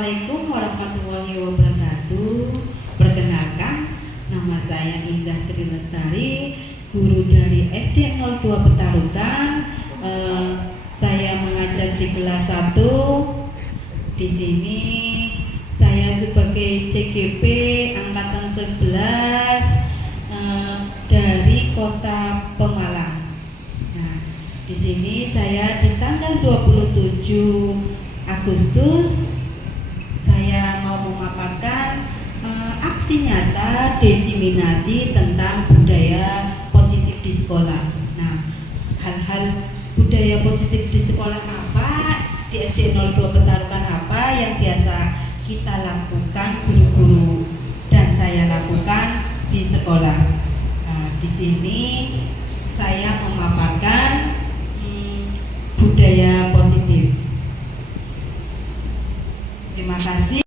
Assalamualaikum warahmatullahi wabarakatuh. Perkenalkan, nama saya Indah Tri Lestari, guru dari SD 02 Petarukan. Saya mengajar di kelas 1. Di sini saya sebagai CGP angkatan 11 dari Kota Pemalang. Nah, di sini saya di tanggal 27 Agustus saya mau memaparkan aksi nyata diseminasi tentang budaya positif di sekolah. Nah, hal-hal budaya positif di sekolah apa, di SD 02 Petarukan apa yang biasa kita lakukan guru-guru dan saya lakukan di sekolah. Nah, di sini saya memaparkan budaya positif. Terima kasih.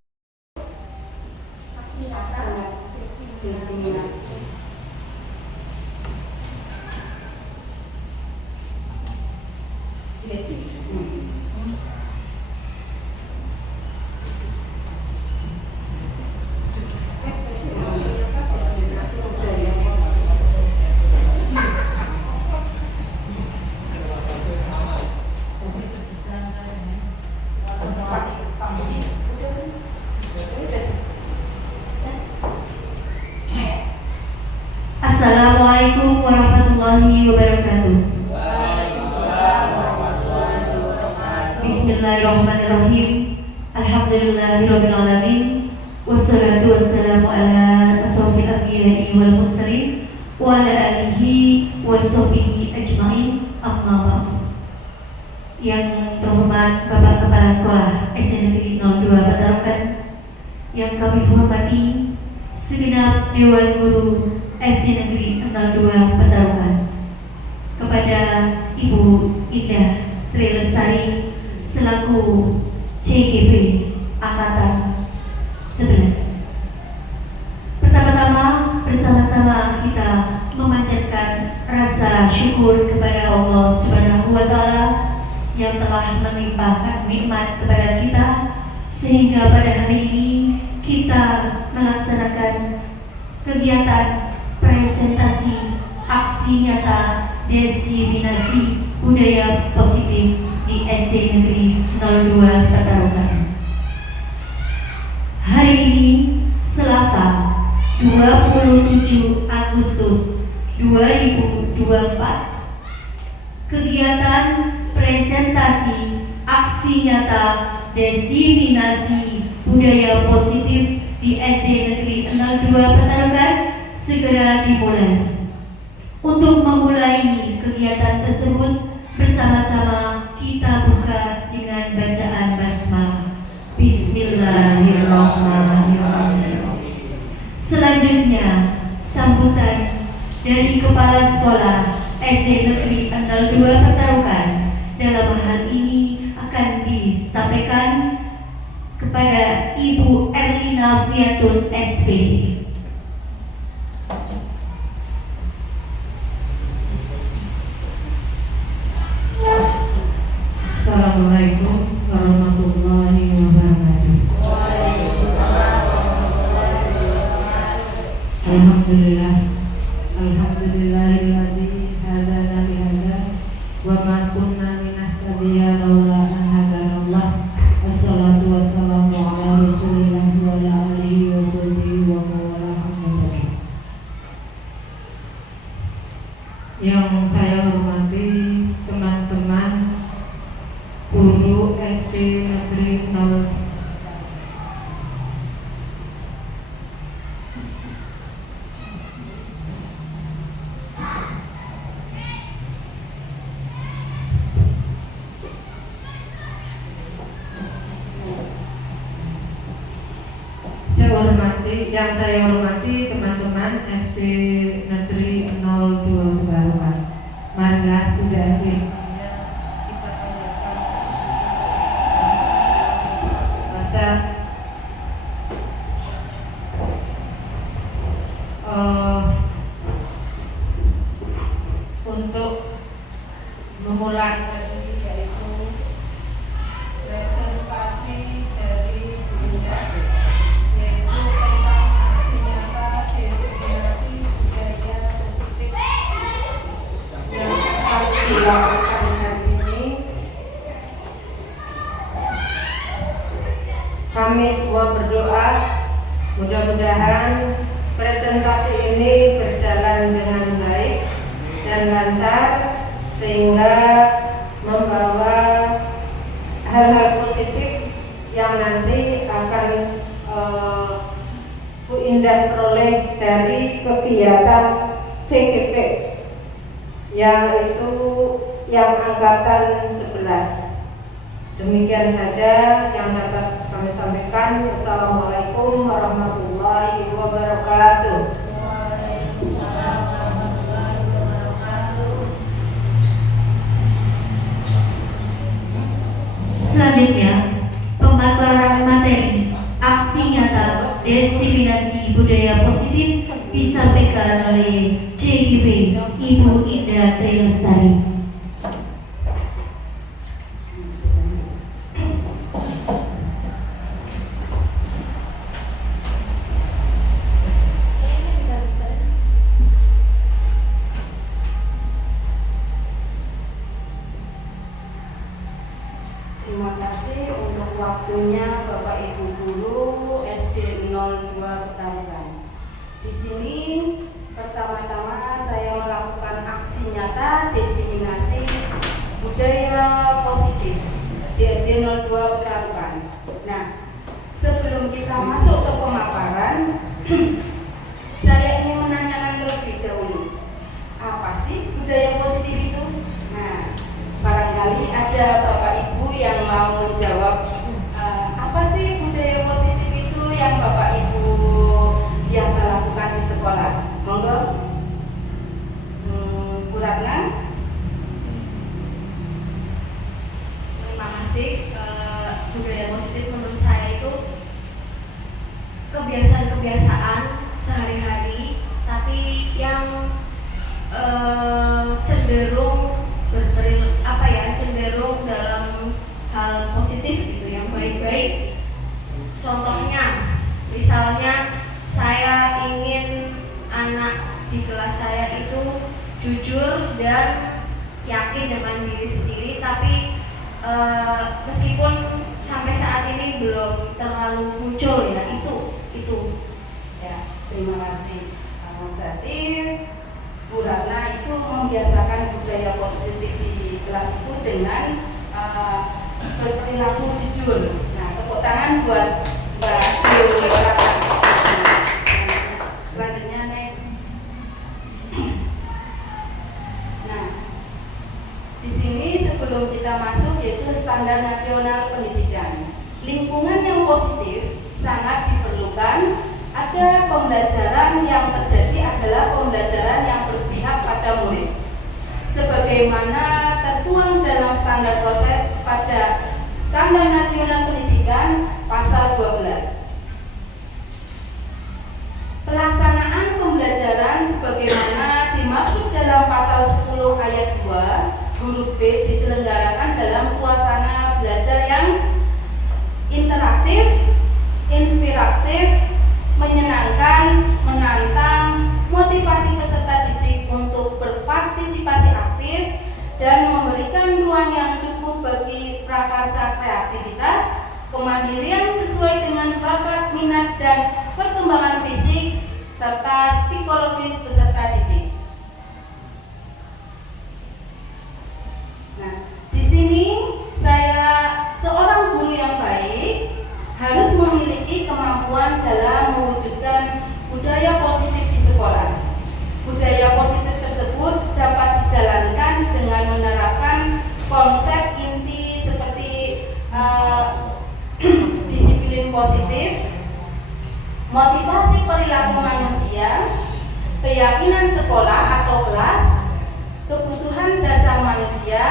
Assalamualaikum warahmatullahi wabarakatuh. Bismillahirrahmanirrahim. Alhamdulillahirabbil alamin. Wassalatu wassalamu ala asrofil anbiya'i wal mursalin wa ala alihi washabbihi ajmain. Amma ba'du. Yang terhormat Bapak Kepala Sekolah SD Negeri 02 Petarukan, yang kami hormati segenap Dewan Guru SD Negeri 02 Petarukan, kepada Ibu Indah Tri Lestari selaku CGP Angkatan 11. Pertama-tama bersama-sama kita memanjatkan rasa syukur kepada Allah Subhanahu wa Ta'ala yang telah melimpahkan nikmat kepada kita sehingga pada hari ini kita melaksanakan kegiatan presentasi aksi nyata diseminasi budaya positif di SD Negeri 02 Petarukan. Hari ini Selasa 27 Agustus 2024, kegiatan presentasi aksi nyata diseminasi budaya positif di SD Negeri 02 Petarukan segera dimulai. Untuk memulai kegiatan tersebut, bersama-sama kita buka dengan bacaan basmalah. Bismillahirrahmanirrahim. Selanjutnya, sambutan dari Kepala Sekolah SD Negeri 02 Petarukan dalam hal ini akan disampaikan kepada Ibu Erlina Fiatun SPD. Assalamualaikum warahmatullahi wabarakatuh. Alhamdulillah, alhamdulillahilladzi hadana li hadza wa ma kunna linahtadiya laula an hadanallah. Wassalatu wassalamu ala rasulillah wa ala alihi wa sahbihi wa man. Yang saya hormati teman-teman guru SD Negeri 0. Yang saya hormati teman-teman SD Negeri 02 Petarukan. Marilah sudah hadir. Untuk memulai yaitu presentasi dari Kami semua berdoa mudah-mudahan presentasi ini berjalan dengan baik dan lancar sehingga membawa hal-hal positif yang nanti akan Bu Indah peroleh dari kegiatan CGP yang itu yang angkatan 11. Demikian saja yang dapat kami sampaikan. Wassalamualaikum warahmatullahi wabarakatuh. Selanjutnya, pemaparan materi aksi nyata diskriminasi budaya positif disampaikan oleh CGP Ibu Indah Trilestari. Terima kasih untuk waktunya Bapak Ibu Guru SD 02 Petamburan. Di sini pertama-tama saya melakukan aksi nyata diseminasi budaya positif di SD 02 Petamburan. Nah, sebelum kita masuk ke pemaparan, saya ingin menanyakan terlebih dahulu, apa sih budaya positif itu? Nah, barangkali ada Bapak Ibu yang mau menjawab apa sih budaya positif itu yang Bapak Ibu biasa lakukan di sekolah. Monggo, Bu Ratna. Terima kasih. Budaya positif menurut saya itu kebiasaan-kebiasaan sehari-hari, tapi yang cenderung cenderung dalam hal positif gitu, yang baik-baik. Contohnya, misalnya saya ingin anak di kelas saya itu jujur dan yakin dengan diri sendiri, tapi meskipun sampai saat ini belum terlalu muncul ya, itu. Ya, terima kasih. Berarti Bu Ratna itu membiasakan budaya positif di kelas itu dengan berperilaku jujur. Nah, tepuk tangan buat Mbak Bu Ratna. Selanjutnya next. Nah, di sini sebelum kita masuk yaitu standar nasional pendidikan. Lingkungan yang positif sangat diperlukan. Ada pembelajaran yang terjadi adalah pembelajaran yang berpihak pada murid, sebagaimana tertuang dalam standar proses pada Standar Nasional Pendidikan pasal 12. Pelaksanaan pembelajaran sebagaimana dimaksud dalam pasal 10 ayat 2 huruf B diselenggarakan dalam suasana belajar yang interaktif, inspiratif, menyenangkan, menantang, motivasi peserta didik untuk berpartisipasi aktif dan memberikan ruang yang cukup bagi prakarsa kreativitas, kemandirian sesuai dengan bakat, minat, dan perkembangan fisik serta psikologis peserta didik. Nah, di sini saya seorang guru yang baik harus memiliki kemampuan dalam mewujudkan budaya positif di sekolah. Budaya positif tersebut dapat dijalankan dengan menerapkan konsep inti seperti disiplin positif, motivasi perilaku manusia, keyakinan sekolah atau kelas, kebutuhan dasar manusia,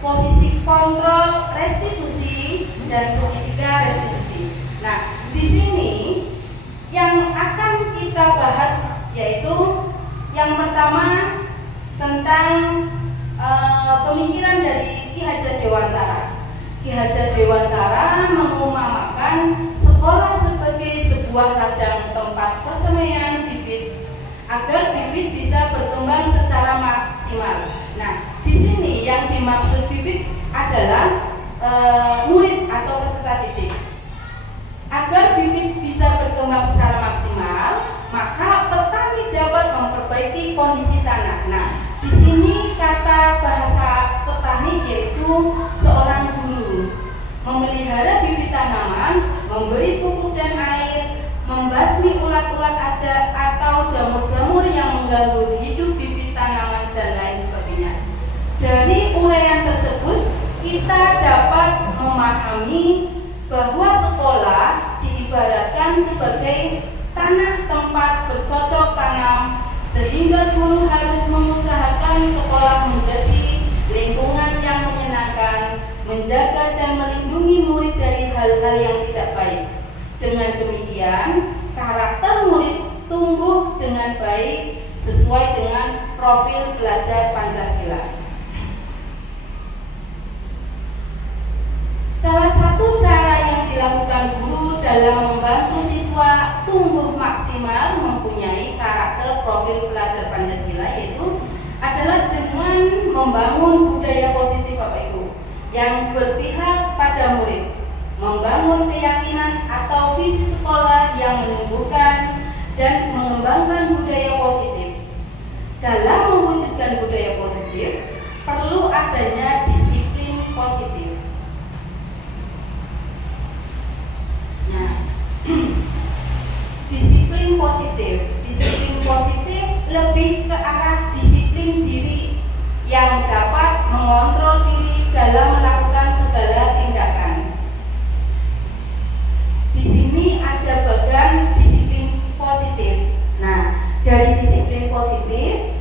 posisi kontrol restitusi, dan segitiga restitusi. Nah, di sini yang akan kita bahas yaitu yang pertama tentang pemikiran dari Ki Hajar Dewantara. Ki Hajar Dewantara mengumamakan sekolah sebagai sebuah ladang tempat persemaian bibit agar bibit bisa berkembang secara maksimal. Nah, di sini yang dimaksud bibit adalah murid atau peserta didik. Agar bibit bisa berkembang secara maksimal, maka petani dapat memperbaiki kondisi tanah. Nah, di sini kata bahasa petani yaitu seorang guru memelihara bibit tanaman, memberi pupuk dan air, membasmi ulat-ulat ada atau jamur-jamur yang mengganggu hidup bibit tanaman dan lain sebagainya. Dari uraian tersebut kita dapat memahami bahwa sekolah diibaratkan sebagai tanah tempat bercocok tanam, sehingga guru harus mengusahakan sekolah menjadi lingkungan yang menyenangkan, menjaga dan melindungi murid dari hal-hal yang tidak baik. Dengan demikian, karakter murid tumbuh dengan baik sesuai dengan profil belajar Pancasila. Salah satu cara yang dilakukan guru dalam membantu siswa tumbuh maksimal mempunyai karakter profil belajar Pancasila yaitu adalah dengan membangun budaya positif Bapak Ibu yang berpihak pada murid, membangun keyakinan atau visi sekolah yang menumbuhkan dan mengembangkan budaya positif. Dalam mewujudkan budaya positif perlu adanya disiplin positif. Nah, disiplin positif lebih ke arah disiplin diri yang dapat mengontrol diri dalam melakukan segala tindakan. Di sini ada bagian disiplin positif. Nah, dari disiplin positif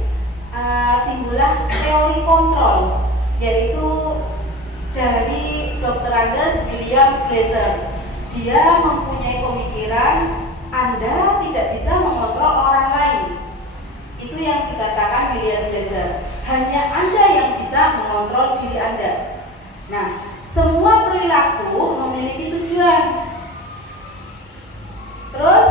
timbullah teori kontrol, yaitu dari Dr. Anders William Glasser. Dia mempunyai pemikiran Anda tidak bisa mengontrol orang lain. Itu yang dikatakan William Glasser. Hanya Anda yang bisa mengontrol diri Anda. Nah, semua perilaku memiliki tujuan. Terus,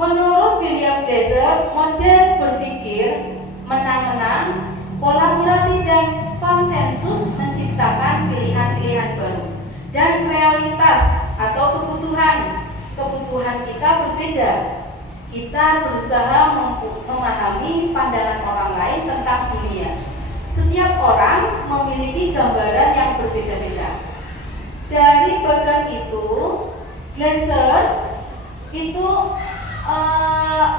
menurut William Glasser, model berpikir menang-menang, kolaborasi dan konsensus menciptakan pilihan-pilihan baru. Dan realitas atau kebutuhan kita berbeda. Kita berusaha memahami pandangan orang lain tentang dunia. Setiap orang memiliki gambaran yang berbeda-beda. Dari bagian itu, Glasser itu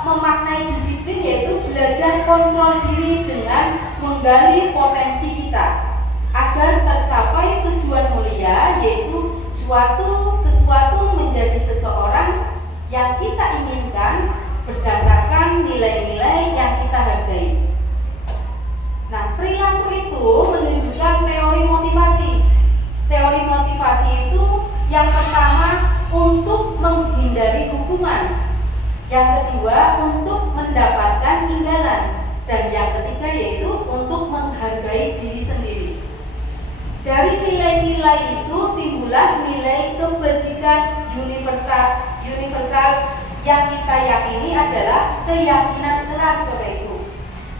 memaknai disiplin yaitu belajar kontrol diri dengan menggali potensi kita agar tercapai tujuan mulia, yaitu sesuatu menjadi seseorang yang kita inginkan berdasarkan nilai-nilai yang kita hargai. Nah, perilaku itu menunjukkan teori motivasi. Teori motivasi itu yang pertama untuk menghindari hukuman, yang kedua untuk mendapatkan imbalan, dan yang ketiga yaitu untuk menghargai diri sendiri. Dari nilai-nilai itu timbullah nilai kebajikan universal yang kita yakini adalah keyakinan keras Bapak Ibu.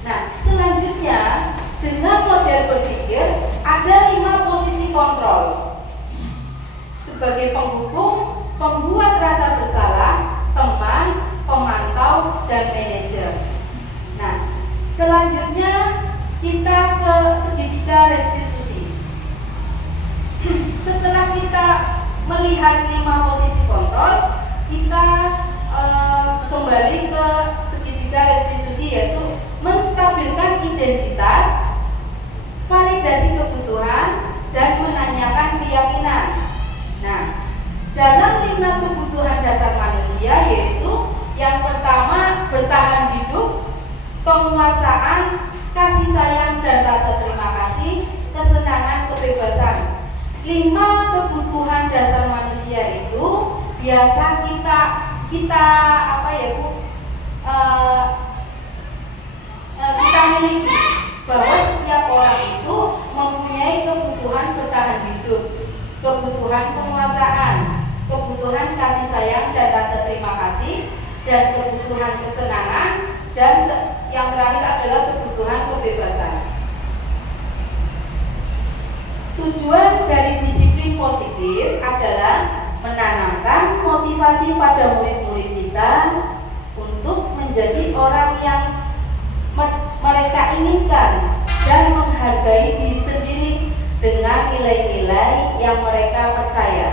Nah, selanjutnya dengan model berpikir ada 5 posisi kontrol. Sebagai penghukum, pembuat rasa bersalah, teman, pemantau, dan manajer. Nah, selanjutnya kita ke segitiga restitusi. Setelah kita melihat 5 posisi kontrol, kita kembali ke segitiga restitusi, yaitu menstabilkan identitas, validasi kebutuhan, dan menanyakan keyakinan. Nah, dalam 5 kebutuhan dasar manusia, yaitu yang pertama bertahan hidup, penguasaan, kasih sayang dan rasa terima kasih, kesenangan, kebebasan. 5 kebutuhan dasar manusia itu biasa kita apa ya Bu? Kita miliki, bahwa setiap orang itu mempunyai kebutuhan bertahan hidup, kebutuhan penguasaan, kebutuhan kasih sayang dan rasa terima kasih, dan kebutuhan kesenangan, dan yang terakhir adalah kebutuhan kebebasan. Tujuan dari disiplin positif adalah menanamkan motivasi bermotivasi pada murid-murid kita untuk menjadi orang yang mereka inginkan dan menghargai diri sendiri dengan nilai-nilai yang mereka percaya.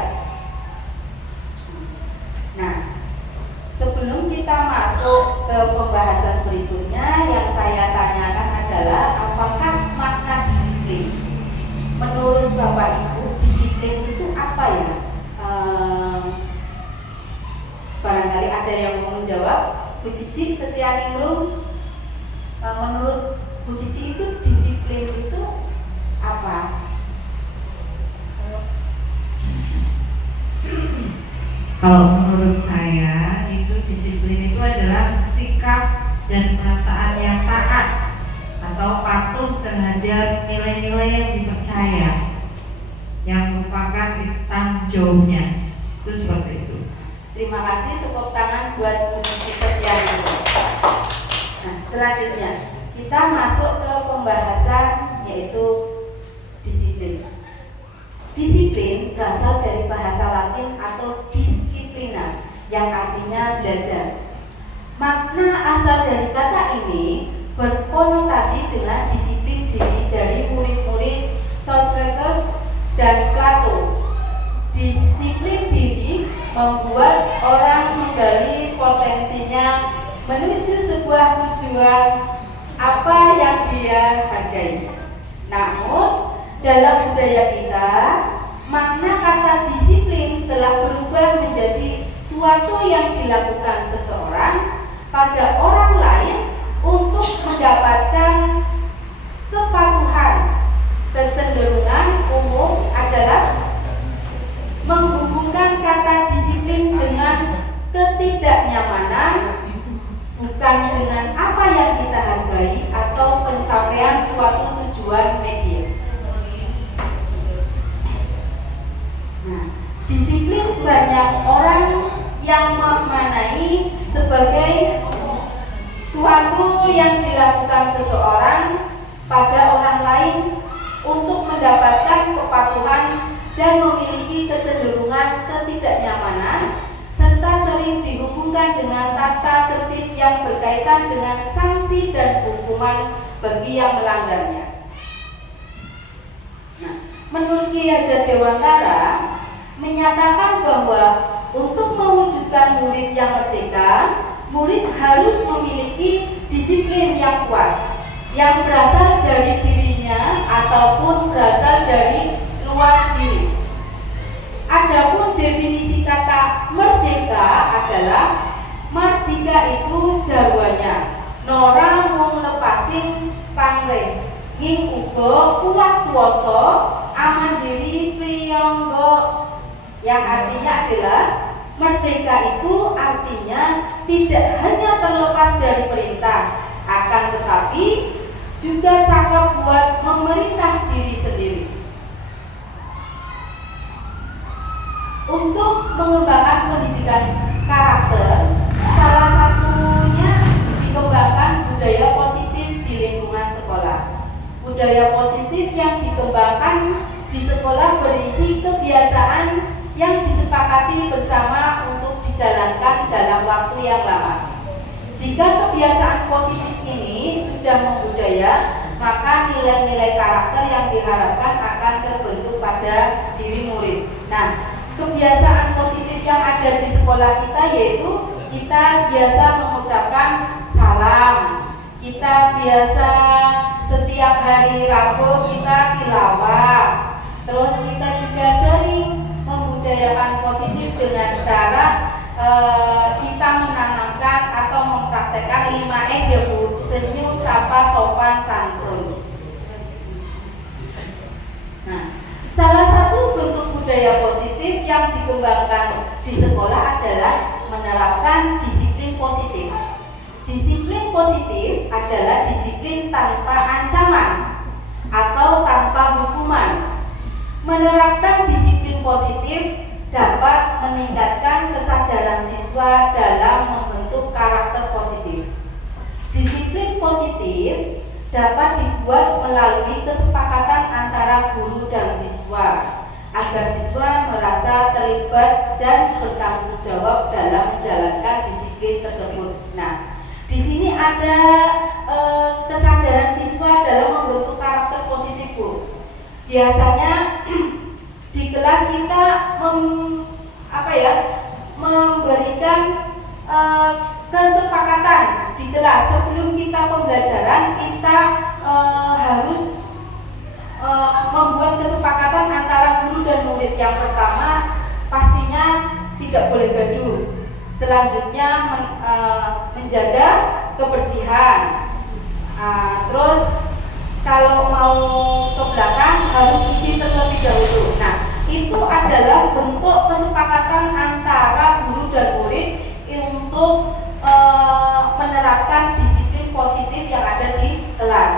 Nah, sebelum kita masuk ke pembahasan berikutnya, yang saya tanyakan adalah apakah makna disiplin? Menurut Bapak Ibu, disiplin itu apa ya? Barangkali ada yang mau menjawab. Bu Cici Setianingrum, menurut Bu Cici itu disiplin itu apa? Kalau menurut saya itu disiplin itu adalah sikap dan perasaan yang taat atau patuh terhadap nilai-nilai yang dipercaya yang merupakan tanggung jawabnya. Itu seperti itu. Terima kasih, tepuk tangan buat Bu Cici Setianingrum. Nah, selanjutnya kita masuk ke pembahasan yaitu disiplin. Disiplin berasal dari bahasa Latin atau disciplina yang artinya belajar. Makna asal dari kata ini berkonotasi dengan disiplin diri dari murid-murid Socrates dan Plato. Disiplin diri membuat orang menggali potensinya menuju sebuah tujuan apa yang dia hargai. Namun, dalam budaya kita, makna kata disiplin telah berubah menjadi suatu yang dilakukan seseorang pada orang lain untuk mendapatkan kepatuhan. Kecenderungan umum adalah menghubungkan kata disiplin dengan ketidaknyamanan, bukan dengan apa yang kita hargai atau pencapaian suatu tujuan media. Nah, disiplin banyak orang yang memaknai sebagai suatu yang dilakukan seseorang pada orang lain untuk mendapatkan kepatuhan dan memiliki kecenderungan ketidaknyamanan, serta sering dihubungkan dengan tata tertib yang berkaitan dengan sanksi dan hukuman bagi yang melanggarnya. Nah, menurut Ki Hajar Dewantara menyatakan bahwa untuk mewujudkan murid yang merdeka, murid harus memiliki disiplin yang kuat, yang berasal dari dirinya ataupun berasal dari luar diri. Adapun definisi kata merdeka adalah mardika itu jawabannya nora mung lepasin pangleh ing uga kuat kuwasa amandiri priyangga, yang artinya adalah merdeka itu artinya tidak hanya terlepas dari perintah, akan tetapi juga cakap buat memerintah diri sendiri. Untuk mengembangkan pendidikan karakter, salah satunya dikembangkan budaya positif di lingkungan sekolah. Budaya positif yang dikembangkan di sekolah berisi kebiasaan yang disepakati bersama untuk dijalankan dalam waktu yang lama. Jika kebiasaan positif ini sudah membudaya, maka nilai-nilai karakter yang diharapkan akan terbentuk pada diri murid. Nah, kebiasaan positif yang ada di sekolah kita yaitu kita biasa mengucapkan salam, kita biasa setiap hari Rabu kita tilawah, terus kita juga sering membudayakan positif dengan cara kita menanamkan atau mempraktekkan 5S ya Bu, senyum, sapa, sopan, santun. Nah, salah satu bentuk budaya positif yang dikembangkan di sekolah adalah menerapkan disiplin positif. Disiplin positif adalah disiplin tanpa ancaman atau tanpa hukuman. Menerapkan disiplin positif dapat meningkatkan kesadaran siswa dalam membentuk karakter positif. Disiplin positif dapat dibuat melalui kesepakatan antara guru dan siswa agar siswa merasa terlibat dan bertanggung jawab dalam menjalankan disiplin tersebut. Nah, di sini ada kesadaran siswa dalam membentuk karakter positif, Bu. Biasanya di kelas kita memberikan kesepakatan di kelas sebelum kita pembelajaran, kita harus membuat kesepakatan antara guru dan murid. Yang pertama pastinya tidak boleh gaduh. Selanjutnya menjaga kebersihan. Terus kalau mau ke belakang harus izin terlebih dahulu. Nah, itu adalah bentuk kesepakatan antara guru dan murid untuk menerapkan disiplin positif yang ada di kelas.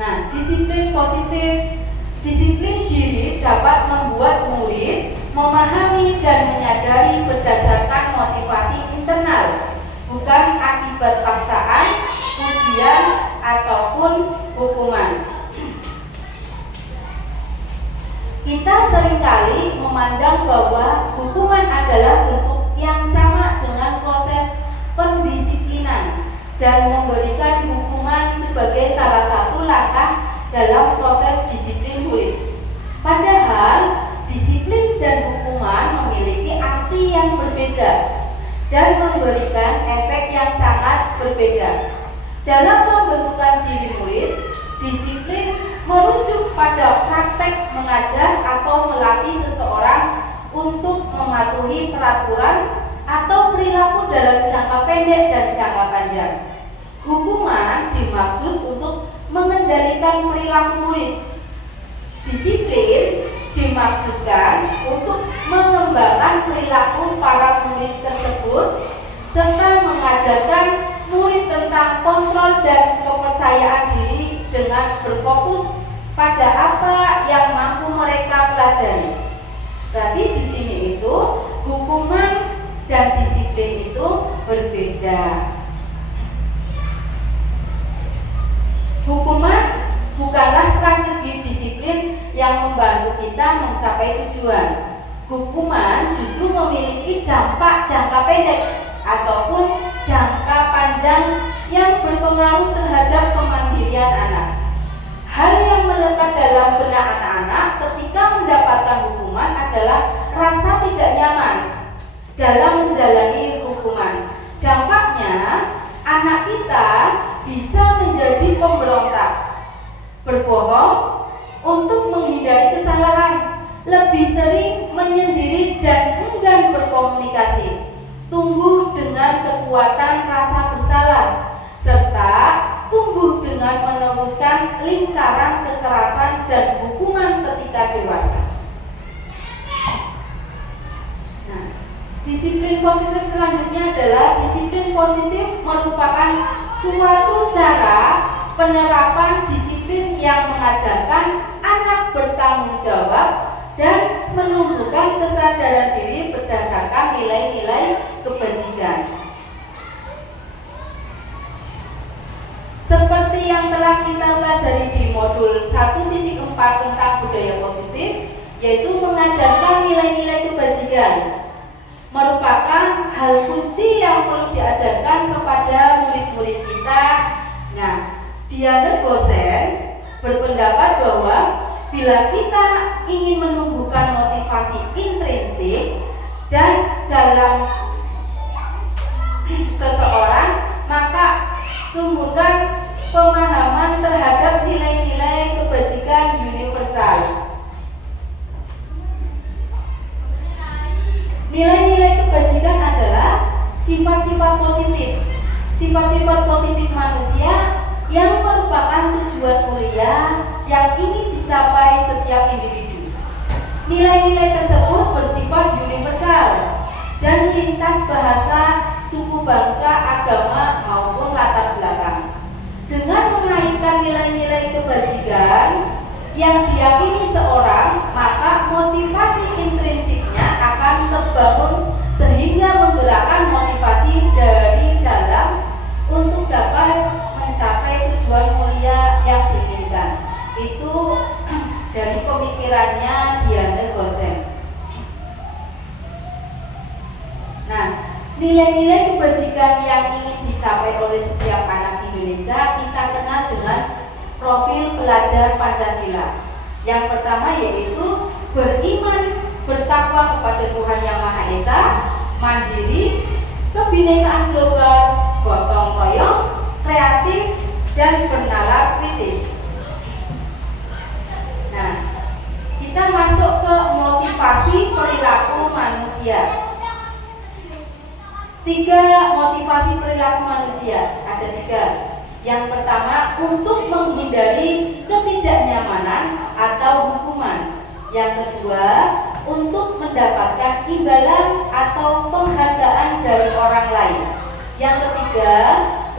Nah, disiplin positif, disiplin diri dapat membuat murid memahami dan menyadari berdasarkan motivasi internal, bukan akibat paksaan, ujian, ataupun hukuman. Kita seringkali memandang bahwa hukuman adalah bentuk yang sama dengan proses pendisiplinan dan memberikan hukuman sebagai salah satu langkah dalam proses disiplin murid. Padahal disiplin dan hukuman memiliki arti yang berbeda dan memberikan efek yang sangat berbeda. Dalam pembentukan diri murid, disiplin merujuk pada praktek mengajar atau melatih seseorang untuk mematuhi peraturan atau perilaku dalam jangka pendek dan jangka panjang. Hukuman dimaksud untuk mengendalikan perilaku murid. Disiplin dimaksudkan untuk mengembangkan perilaku para murid tersebut serta mengajarkan murid tentang kontrol dan kepercayaan diri dengan berfokus pada apa yang mampu mereka pelajari. Jadi di sini itu hukuman dan disiplin itu berbeda. Hukuman bukanlah strategi disiplin yang membantu kita mencapai tujuan. Hukuman justru memiliki dampak jangka pendek ataupun jangka panjang yang berpengaruh terhadap kemandirian anak. Hal yang melekat dalam benak anak-anak ketika mendapatkan hukuman adalah rasa tidak nyaman dalam menjalani hukuman. Dampaknya, anak kita bisa menjadi pemberontak, berbohong untuk menghindari kesalahan, lebih sering menyendiri dan enggan berkomunikasi, tumbuh dengan kekuatan rasa bersalah, serta tumbuh dengan meneruskan lingkaran kekerasan dan hukuman ketika dewasa. Nah, disiplin positif selanjutnya adalah disiplin positif merupakan suatu cara penerapan disiplin yang mengajarkan anak bertanggung jawab dan menumbuhkan kesadaran diri berdasarkan nilai-nilai kebajikan. Seperti yang telah kita pelajari di modul 1.4 tentang budaya positif, yaitu mengajarkan nilai-nilai kebajikan, merupakan hal kunci yang perlu diajarkan kepada murid-murid kita. Nah, Diana Gosen berpendapat bahwa bila kita ingin menumbuhkan motivasi intrinsik dan dalam seseorang, maka tumbuhkan pemahaman terhadap nilai-nilai kebajikan universal. Nilai-nilai kebajikan adalah sifat-sifat positif. Sifat-sifat positif manusia yang merupakan tujuan mulia yang ingin dicapai setiap individu. Nilai-nilai tersebut bersifat universal dan lintas bahasa, suku, bangsa, agama maupun latar belakang. Dengan mengaitkan nilai-nilai kebajikan yang diyakini seorang, maka motivasi intrinsiknya akan terbangun sehingga menggerakkan motivasi dari dalam untuk dapat mencapai tujuan mulia yang diinginkan. Itu dari pemikirannya Diane Gosen. Nah, nilai-nilai kebajikan yang ingin dicapai oleh setiap anak Indonesia kita kenal dengan profil pelajar Pancasila. Yang pertama yaitu beriman, bertakwa kepada Tuhan Yang Maha Esa, mandiri, kebinekaan global, gotong royong, kreatif, dan bernalar kritis. Nah, kita masuk ke motivasi perilaku manusia. 3 motivasi perilaku manusia, ada 3. Yang pertama, untuk menghindari ketidaknyamanan atau hukuman. Yang kedua, untuk mendapatkan imbalan atau penghargaan dari orang lain. Yang ketiga,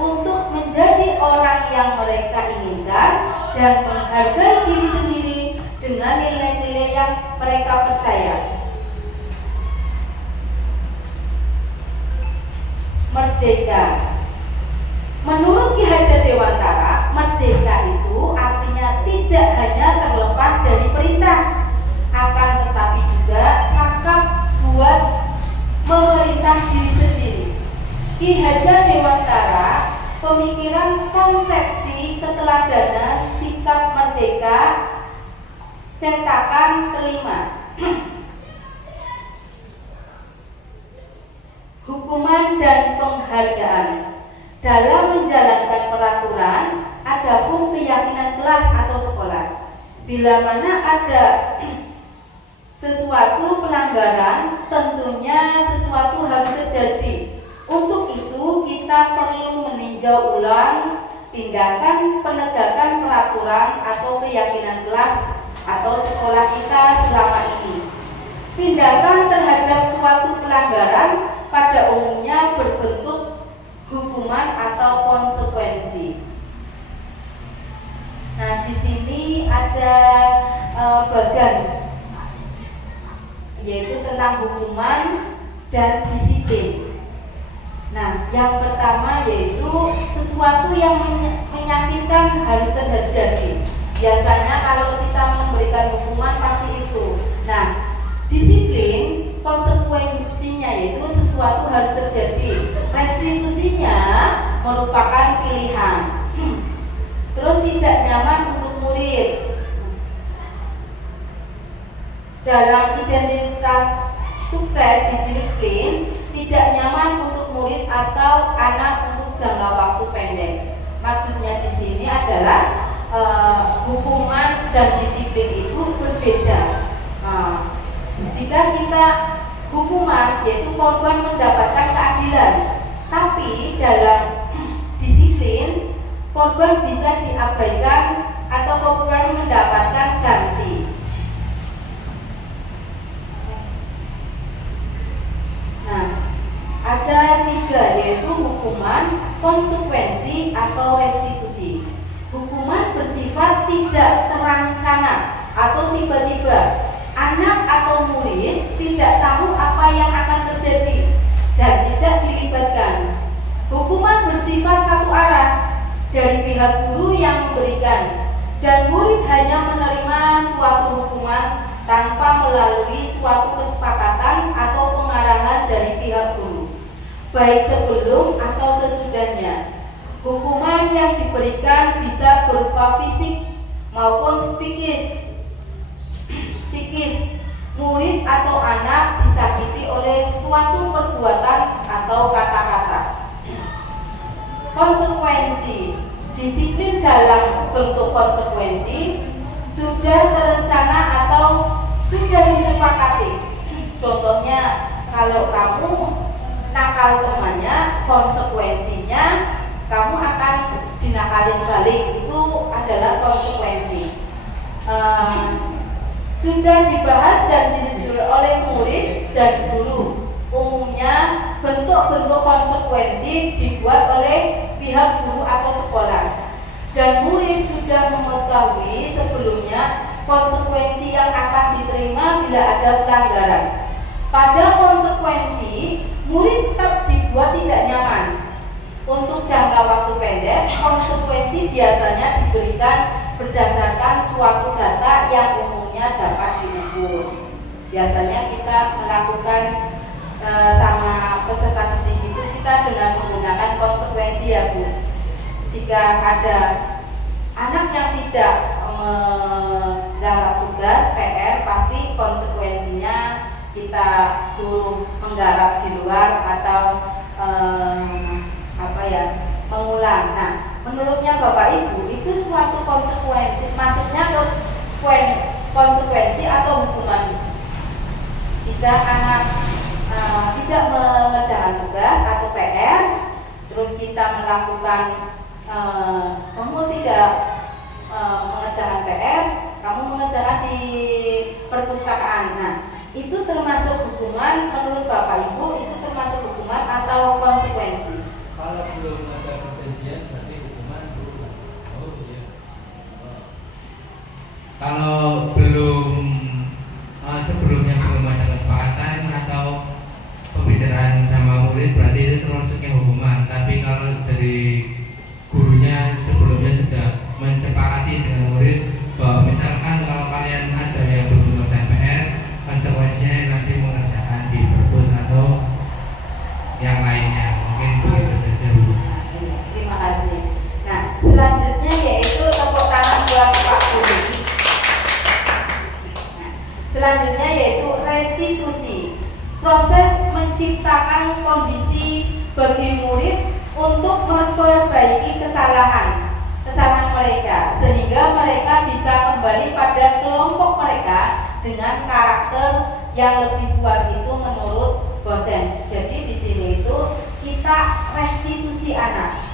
untuk menjadi orang yang mereka inginkan dan menghargai diri sendiri dengan nilai-nilai yang mereka percaya. Merdeka. Menurut Ki Hajar Dewantara, merdeka itu artinya tidak hanya terlepas dari perintah, akan tetapi juga cakap buat memerintah diri sendiri. Ki Hajar Dewantara, pemikiran konsepsi keteladanan sikap merdeka, cetakan kelima. Hukuman dan penghargaan. Dalam menjalankan peraturan, adapun keyakinan kelas atau sekolah. Bila mana ada sesuatu pelanggaran, tentunya sesuatu harus terjadi. Untuk itu kita perlu meninjau ulang tindakan penegakan peraturan atau keyakinan kelas atau sekolah kita selama ini. Tindakan terhadap suatu pelanggaran pada umumnya berbentuk hukuman atau konsekuensi. Nah, di sini ada bagan, yaitu tentang hukuman dan disiplin. Nah, yang pertama yaitu sesuatu yang menyakitkan harus terjadi. Biasanya kalau kita memberikan hukuman pasti itu. Nah, disiplin konsekuensinya yaitu sesuatu harus terjadi. Restitusinya merupakan pilihan. Terus tidak nyaman untuk murid. Dalam identitas sukses disiplin, tidak nyaman untuk murid atau anak untuk jangka waktu pendek. Maksudnya di sini adalah hukuman dan disiplin itu berbeda. Jika kita hukuman yaitu korban mendapatkan keadilan, tapi dalam disiplin korban bisa diabaikan atau korban mendapatkan ganti. Nah, ada 3 yaitu hukuman, konsekuensi atau restitusi. Hukuman bersifat tidak terancana atau tiba-tiba. Anak atau murid tidak tahu apa yang akan terjadi dan tidak dilibatkan. Hukuman bersifat satu arah dari pihak guru yang memberikan, dan murid hanya menerima suatu hukuman tanpa melalui suatu kesepakatan atau pengarahan dari pihak guru, baik sebelum atau sesudahnya. Hukuman yang diberikan bisa berupa fisik maupun psikis. Murid atau anak disakiti oleh suatu perbuatan atau kata-kata. Konsekuensi. Disiplin dalam bentuk konsekuensi sudah terencana atau sudah disepakati. Contohnya, kalau kamu nakal temannya, konsekuensinya kamu akan dinakalin balik. Itu adalah konsekuensi. Sudah dibahas dan disetujui oleh murid dan guru. Umumnya bentuk-bentuk konsekuensi dibuat oleh pihak guru atau sekolah, dan murid sudah mengetahui sebelumnya konsekuensi yang akan diterima bila ada pelanggaran. Pada konsekuensi, murid tetap dibuat tidak nyaman. Untuk jangka waktu pendek, konsekuensi biasanya diberikan berdasarkan suatu data yang umumnya dapat diukur. Biasanya kita melakukan sama peserta didik itu kita dengan menggunakan konsekuensi ya Bu. Jika ada anak yang tidak menggarap tugas PR, pasti konsekuensinya kita suruh menggarap di luar atau mengulang. Nah, menurutnya Bapak Ibu itu suatu konsekuensi, masuknya ke konsekuensi atau hukuman. Jika anak tidak mengerjakan tugas atau PR, terus kita melakukan kamu tidak mengerjakan PR, kamu mengerjakan di perpustakaan. Nah, itu termasuk hukuman menurut Bapak Ibu, itu termasuk hukuman atau konsekuensi? Kalau belum ada perjanjian berarti hukuman berulang. Oh iya. Kalau sebelumnya belum ada kesepakatan atau pembicaraan sama murid berarti itu termasuknya hukuman. Tapi kalau dari gurunya sebelumnya sudah mensepakati dengan murid bahwa misalkan kalau kalian ada yang belum mengerjakan PR, konsekuensinya nanti mengerjakan di perpus atau yang lainnya. Mungkin begitu saja Bu. Terima kasih. Nah, selanjutnya yaitu tepuk tangan buat Pak Guru. Nah, selanjutnya yaitu restitusi, proses menciptakan kondisi bagi murid untuk memperbaiki kesalahan mereka sehingga mereka bisa kembali pada kelompok mereka dengan karakter yang lebih kuat itu menurut dosen. Jadi di sini itu kita restitusi anak,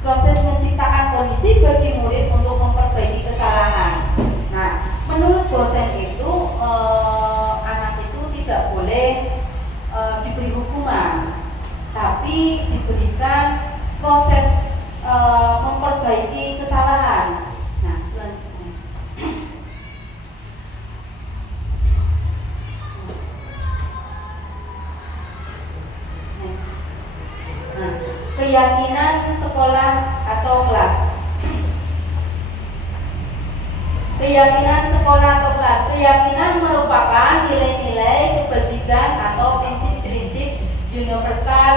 proses menciptakan kondisi bagi murid untuk memperbaiki kesalahan. Nah, menurut dosen itu anak itu tidak boleh diberi hukuman, tapi diberikan proses memperbaiki kesalahan. Nah, selanjutnya. Nah, keyakinan sekolah atau kelas. Keyakinan sekolah atau kelas. Keyakinan merupakan nilai-nilai kebajikan atau prinsip-prinsip universal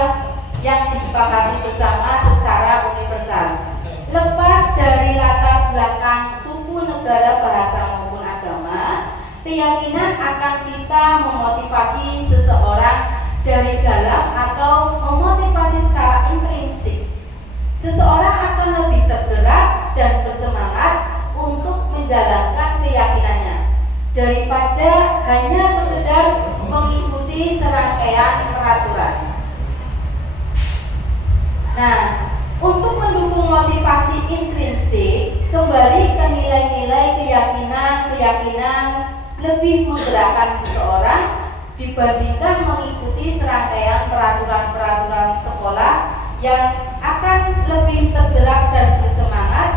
yang disepakati bersama secara universal, lepas dari latar belakang suku, negara, bahasa maupun agama. Keyakinan akan kita memotivasi seseorang dari dalam atau memotivasi secara intrinsik. Seseorang akan lebih tergerak dan bersemangat untuk menjalankan keyakinannya daripada hanya sekedar mengikuti serangkaian peraturan. Nah, untuk mendukung motivasi intrinsik, kembali ke nilai-nilai keyakinan lebih menggerakkan seseorang dibandingkan mengikuti serangkaian peraturan-peraturan sekolah yang akan lebih tergerak dan bersemangat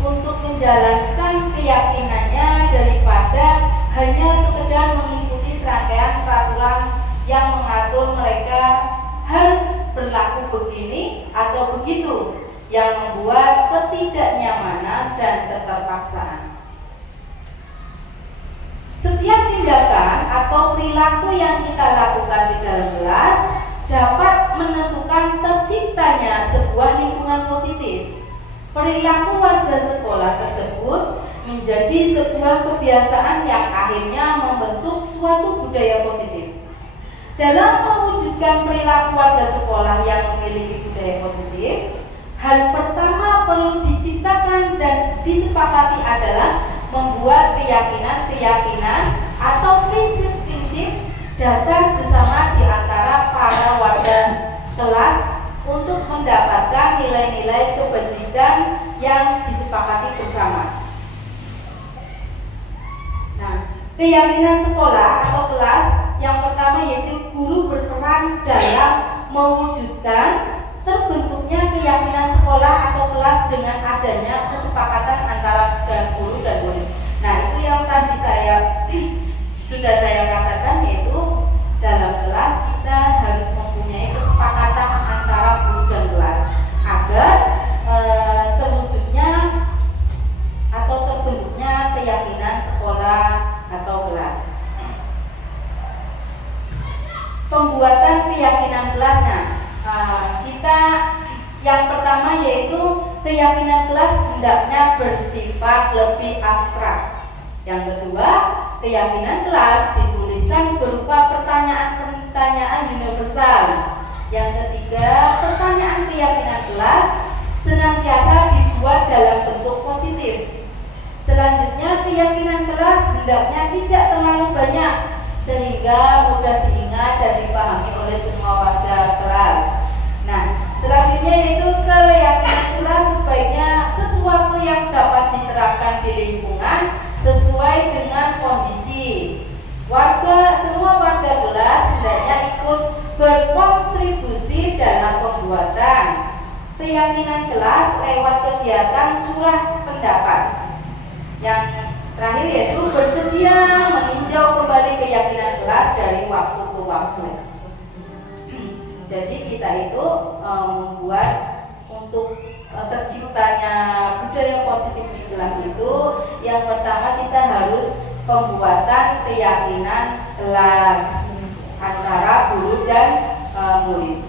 untuk menjalankan keyakinannya daripada hanya sekedar mengikuti serangkaian peraturan yang mengatur mereka harus berlaku begini atau begitu, yang membuat ketidaknyamanan dan keterpaksaan. Setiap tindakan atau perilaku yang kita lakukan di dalam kelas dapat menentukan terciptanya sebuah lingkungan positif. Perilaku warga sekolah tersebut menjadi sebuah kebiasaan yang akhirnya membentuk suatu budaya positif. Dalam mewujudkan perilaku warga sekolah yang memiliki budaya positif, hal pertama perlu diciptakan dan disepakati adalah membuat keyakinan-keyakinan atau prinsip-prinsip dasar bersama di antara para warga kelas untuk mendapatkan nilai-nilai kebajikan yang disepakati bersama. Nah, keyakinan sekolah atau kelas yang pertama yaitu guru berperan dalam mewujudkan terbentuknya keyakinan sekolah atau kelas dengan adanya kesepakatan antara guru dan murid. Nah, itu yang tadi sudah saya katakan, yaitu dalam kelas kita harus mempunyai kesepakatan antara guru dan kelas agar terwujudnya atau pembuatan keyakinan kelasnya. Kita yang pertama yaitu keyakinan kelas hendaknya bersifat lebih abstrak. Yang kedua, keyakinan kelas dituliskan berupa pertanyaan-pertanyaan universal. Yang ketiga, pertanyaan keyakinan kelas senantiasa dibuat dalam bentuk positif. Selanjutnya, keyakinan kelas hendaknya tidak terlalu banyak sehingga mudah diingat dan dipahami oleh semua warga kelas. Nah, selanjutnya yaitu keyakinan kelas sebaiknya sesuatu yang dapat diterapkan di lingkungan sesuai dengan kondisi. Semua warga kelas hendaknya ikut berkontribusi dalam pembuatan keyakinan kelas lewat kegiatan curah pendapat. Yang terakhir yaitu bersedia meninjau kembali keyakinan kelas dari waktu ke waktu. Jadi kita itu membuat untuk terciptanya budaya positif di kelas itu, yang pertama kita harus pembuatan keyakinan kelas antara guru dan murid.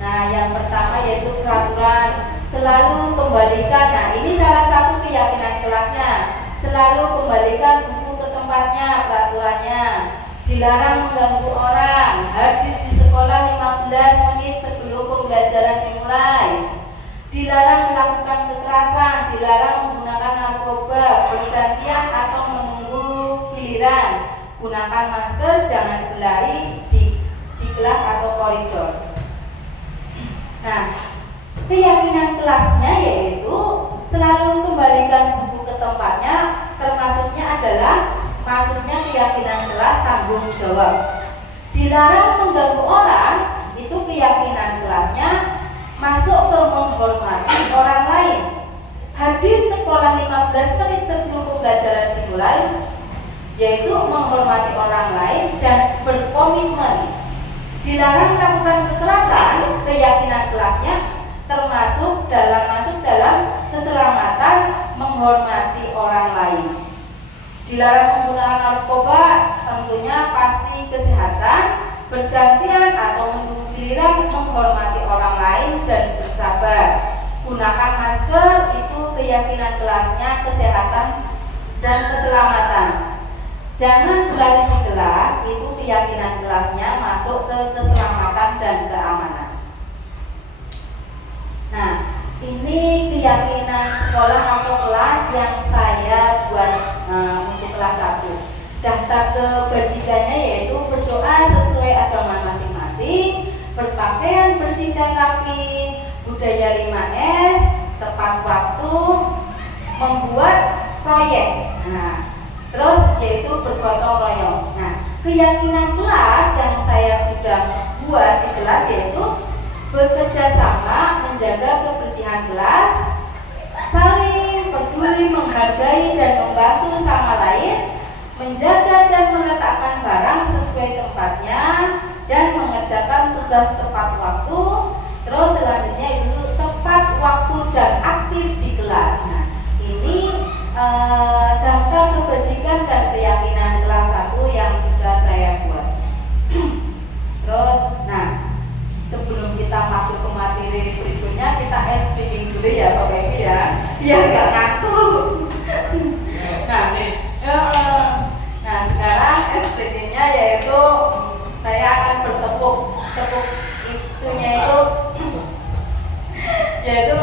Nah, yang pertama yaitu peraturan selalu kembalikan. Nah, ini salah satu keyakinan kelasnya. Selalu kembalikan buku ke tempatnya, peraturannya. Dilarang mengganggu orang. Hadir di sekolah 15 menit sebelum pembelajaran dimulai. Dilarang melakukan kekerasan, dilarang menggunakan narkoba, bergantian atau menunggu giliran. Gunakan masker, jangan berlari di kelas atau koridor. Nah, keyakinan kelasnya yaitu selalu kembalikan buku ke tempatnya, termasuknya adalah maksudnya keyakinan kelas tanggung jawab. Dilarang mengganggu orang, itu keyakinan kelasnya masuk ke menghormati orang lain. Hadir sekolah 15 menit sebelum pembelajaran dimulai, yaitu menghormati orang lain dan berkomitmen. Dilarang melakukan kekerasan, keyakinan kelasnya masuk dalam keselamatan menghormati orang lain. Dilarang menggunakan narkoba, tentunya pasti kesehatan, bergantian atau menunggu giliran, menghormati orang lain dan bersabar. Gunakan masker, itu keyakinan kelasnya kesehatan dan keselamatan. Jangan berlari di kelas, itu keyakinan kelasnya masuk ke keselamatan dan keamanan. Nah, ini keyakinan sekolah atau kelas yang saya buat untuk kelas 1. Daftar kebajikannya yaitu berdoa sesuai agama masing-masing, berpakaian bersih dan rapi, budaya 5S, tepat waktu, membuat proyek. Nah, terus yaitu bergotong royong. Nah, keyakinan kelas yang saya sudah buat di kelas yaitu bekerja sama, menjaga kebersihan kelas, saling peduli, menghargai dan membantu sama lain, menjaga dan meletakkan barang sesuai tempatnya, dan mengerjakan tugas tepat waktu. Terus selanjutnya itu tepat waktu dan aktif di kelas. Nah, ini daftar kebajikan dan keyakinan kelas 1 yang sudah saya buat. Terus, nah, sebelum kita masuk ke materi berikutnya, kita speaking dulu ya Bapak Ibu ya, biar gak ngantuk. Nah, sekarang speakingnya yaitu saya akan bertepuk itunya itu yaitu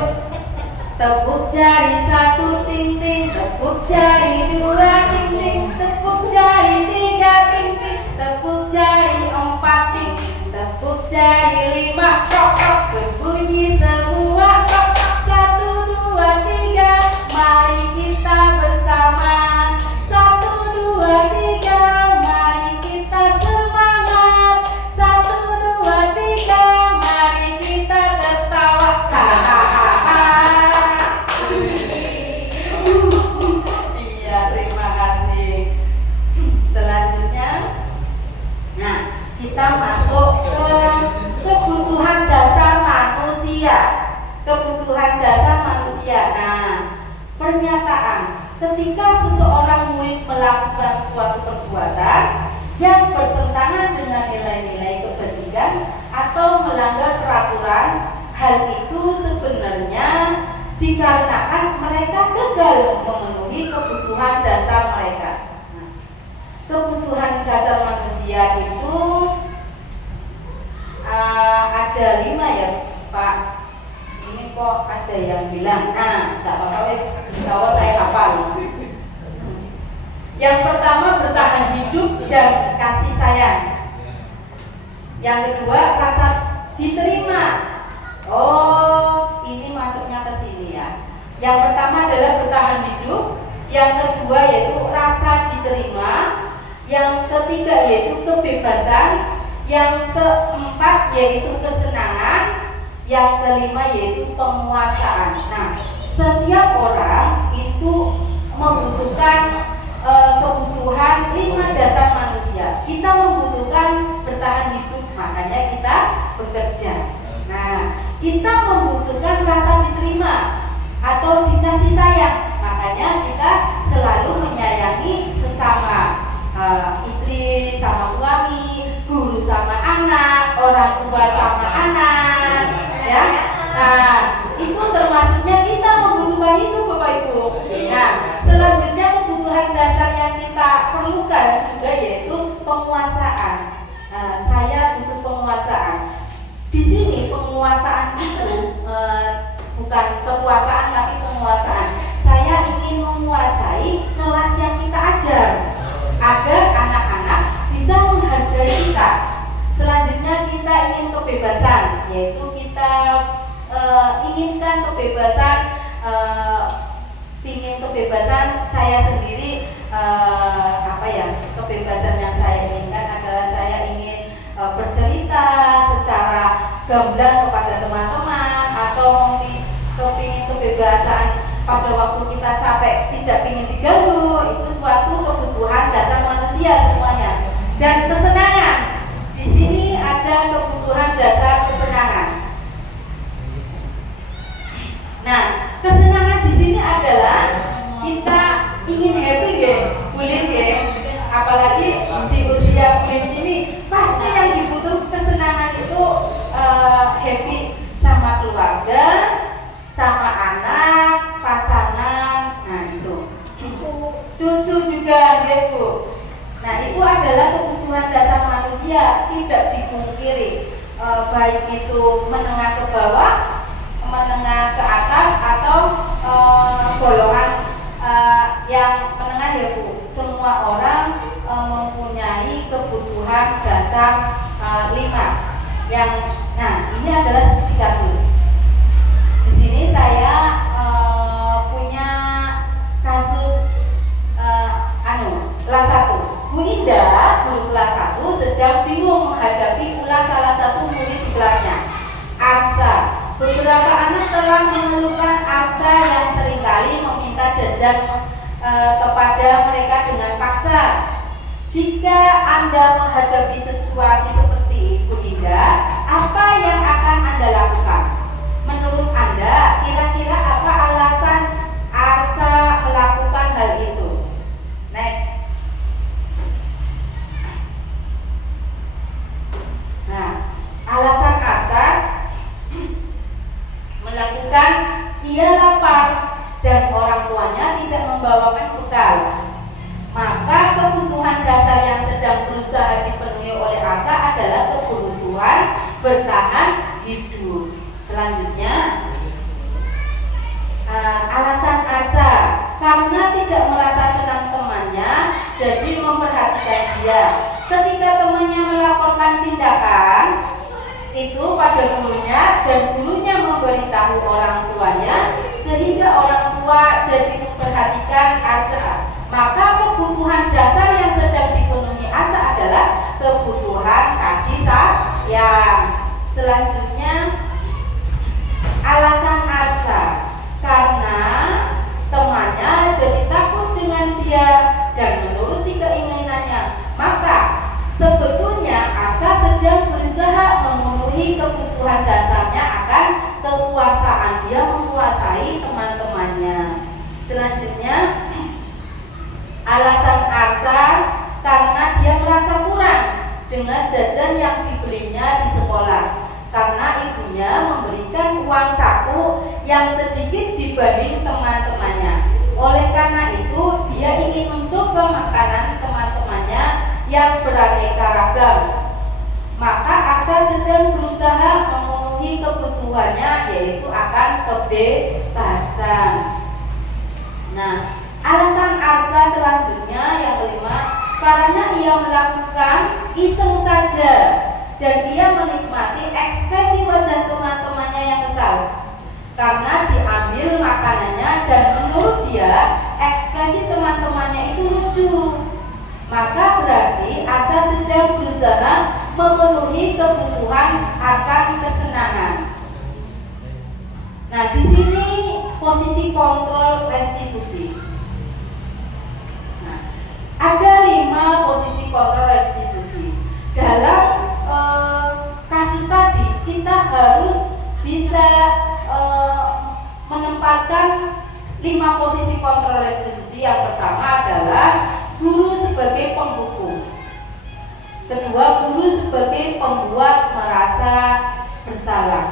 tepuk jari 1 ting ting, tepuk jari 2 ting ting, tepuk jari 3 ting ting, tepuk jari 4 ting, tepuk jari 5 tok tok, berbunyi semua tok tok. 1, 2, 3, mari kita bersama. 1, 2, 3, mari kita semangat. 1, 2, 3, mari kita tertawa. Iya, terima kasih. Selanjutnya, nah, kita masuk ke kebutuhan dasar manusia. Kebutuhan dasar manusia. Nah, pernyataan ketika seseorang murid melakukan suatu perbuatan yang bertentangan hal itu sebenarnya dikarenakan mereka gagal memenuhi kebutuhan dasar mereka. Nah, kebutuhan dasar manusia itu ada 5 ya Pak. Ini kok ada yang bilang, nggak apa-apa wes, kalau saya hafal. Yang pertama bertahan hidup dan kasih sayang. Yang kedua rasa diterima. Oh, ini masuknya ke sini ya. Yang pertama adalah bertahan hidup, yang kedua yaitu rasa diterima, yang ketiga yaitu kebebasan, yang keempat yaitu kesenangan, yang kelima yaitu penguasaan. Nah, setiap orang itu membutuhkan kebutuhan 5 dasar manusia. Kita membutuhkan bertahan hidup, makanya kita bekerja. Nah, kita membutuhkan rasa diterima atau dikasih sayang, makanya kita selalu menyayangi sesama, istri sama suami, guru sama anak, orang tua sama anak, ya. Nah, itu termasuknya kita membutuhkan itu, Bapak Ibu. Nah, selanjutnya kebutuhan dasar yang kita perlukan juga yaitu penguasaan. Saya butuh penguasaan. Di sini penguasaan itu bukan kekuasaan tapi penguasaan. Saya ingin menguasai kelas yang kita ajar agar anak-anak bisa menghargai kita. Selanjutnya kita ingin kebebasan, yaitu kita inginkan kebebasan, ingin kebebasan saya sendiri. Kebebasan yang saya inginkan adalah saya ingin bercerita secara gamblang kepada teman-teman, atau ingin kebebasan pada waktu kita capek tidak ingin diganggu. Itu suatu kebutuhan dasar manusia semuanya. Dan kesenangan, di sini ada kebutuhan dasar kesenangan. Nah, kesenangan di sini adalah kita ingin happy ya, bullying ya. Apalagi di usia bullying ini, pasti yang dibutuhkan kesenangan itu happy sama keluarga, sama anak, pasangan. Nah itu, cucu juga ya Bu. Nah itu adalah kebutuhan dasar manusia, tidak dipungkiri, baik itu menengah ke bawah, menengah ke atas, atau golongan yang menengah ya Bu. Semua orang mempunyai kebutuhan dasar 5. Nah ini adalah studi kasus. Di sini saya punya kasus kelas 1. Bu Indah, guru kelas 1 sedang bingung menghadapi ulas salah satu murid di kelasnya, Arsa. Beberapa anak telah mengeluhkan Arsa yang seringkali meminta jajan kepada mereka dengan paksa. Jika Anda menghadapi situasi seperti Bu Indah, apa yang akan Anda lakukan? Menurut Anda, kira-kira apa alasan Arsa melakukan hal itu? Next. Nah, alasan Arsa melakukan, ia lapar dan orang tuanya tidak membawakan bekal. Maka kebutuhan dasar yang sedang berusaha dipenuhi oleh Arsa adalah kebutuhan bertahan hidup. Selanjutnya, alasan Arsa karena tidak merasa senang temannya, jadi memperhatikan dia. Ketika temannya melaporkan tindakan itu pada gurunya dan gurunya memberitahu orang tuanya, sehingga orang tua jadi memperhatikan Arsa. Maka kebutuhan dasar yang sedang dipenuhi Arsa adalah kebutuhan kasih sayang. Selanjutnya, alasan Arsa karena temannya jadi takut dengan dia dan menuruti keinginannya. Maka sebetulnya Arsa sedang berusaha memenuhi kebutuhan dasarnya akan kekuasaan. Dia menguasai teman-temannya. Selanjutnya, alasan Arsa karena dia merasa kurang dengan jajan yang dibelinya di sekolah, karena ibunya memberikan yang sedikit dibanding teman-temannya. Oleh karena itu, dia ingin mencoba makanan teman-temannya yang beraneka ragam. Maka Aksa sedang berusaha memenuhi kebutuhannya, yaitu akan kebebasan. Nah, alasan Aksa selanjutnya yang kelima, karena ia melakukan iseng saja dan ia menikmati ekspresi wajah teman-temannya yang kesal karena diambil makanannya, dan menurut dia ekspresi teman-temannya itu lucu. Maka berarti Aksa sedang berusaha memenuhi kebutuhan akan kesenangan. Nah, di sini posisi kontrol restitusi. Nah, ada 5 posisi kontrol restitusi. Dalam kasus tadi kita harus bisa menempatkan 5 posisi kontrol restitusi. Yang pertama adalah guru sebagai penghukum. Kedua, guru sebagai pembuat merasa bersalah.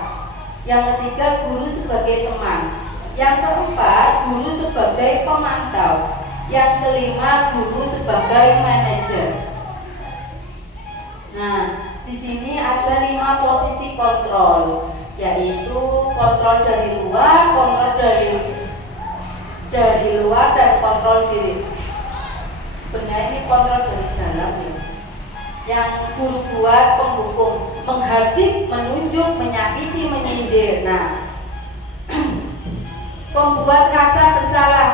Yang ketiga, guru sebagai teman. Yang keempat, guru sebagai pemantau. Yang kelima, guru sebagai manajer. Nah, di sini ada 5 posisi kontrol, yaitu kontrol dari luar, kontrol dari luar, dan kontrol diri. Sebenarnya ini kontrol dari dalam ya. Yang guru buat penghukum, menghadik, menunjuk, menyakiti, menyindir. Nah, pembuat rasa bersalah.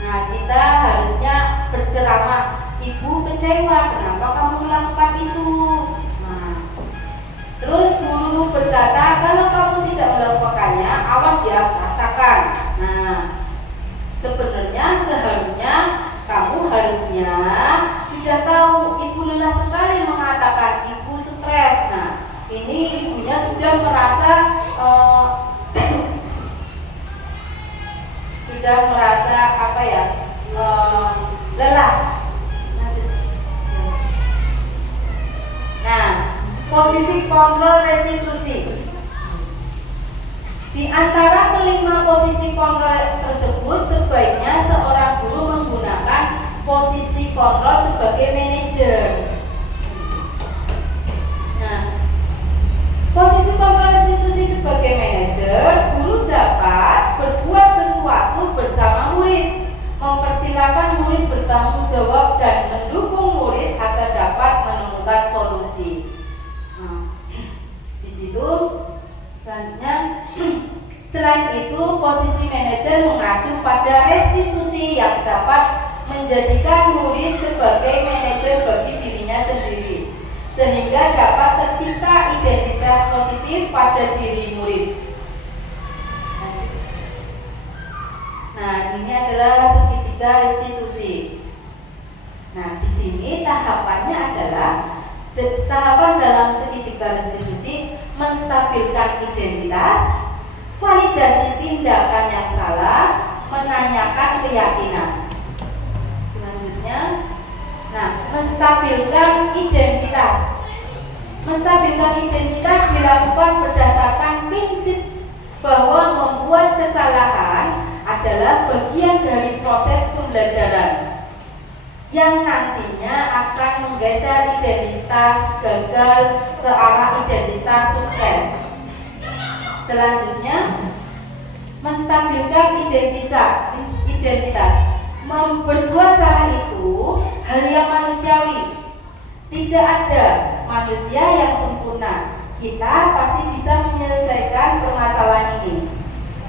Nah, kita harusnya berceramah. Ibu kecewa, kenapa kamu melakukan itu? Nah, terus guru berkata, kalau kamu tidak melakukannya, awas ya, rasakan. Nah, sebenarnya seharusnya kamu harusnya sudah tahu ibu lelah sekali mengatakan ibu stres. Nah, ini ibunya sudah merasa lelah. Nah, posisi kontrol restitusi. Di antara kelima posisi kontrol tersebut, sebaiknya seorang guru menggunakan posisi kontrol sebagai manajer. Nah, posisi kontrol restitusi sebagai manajer, guru dapat berbuat sesuatu bersama murid, mempersilahkan murid bertanggung jawab, dan mendukung murid agar dapat menemukan solusi. Nah, di situ selanjutnya, selain itu posisi manajer mengacu pada restitusi yang dapat menjadikan murid sebagai manajer bagi dirinya sendiri, sehingga dapat tercipta identitas positif pada diri murid. Nah, ini adalah segitiga restitusi. Nah, di sini tahapannya adalah tahapan dalam segitiga restitusi: menstabilkan identitas, validasi tindakan yang salah, menanyakan keyakinan. Selanjutnya, nah, menstabilkan identitas. Menstabilkan identitas dilakukan berdasarkan prinsip bahwa membuat kesalahan adalah bagian dari proses pembelajaran yang nantinya akan menggeser identitas gagal ke arah identitas sukses. Selanjutnya, menstabilkan identitas. Berbuat salah itu hal yang manusiawi. Tidak ada manusia yang sempurna. Kita pasti bisa menyelesaikan permasalahan ini.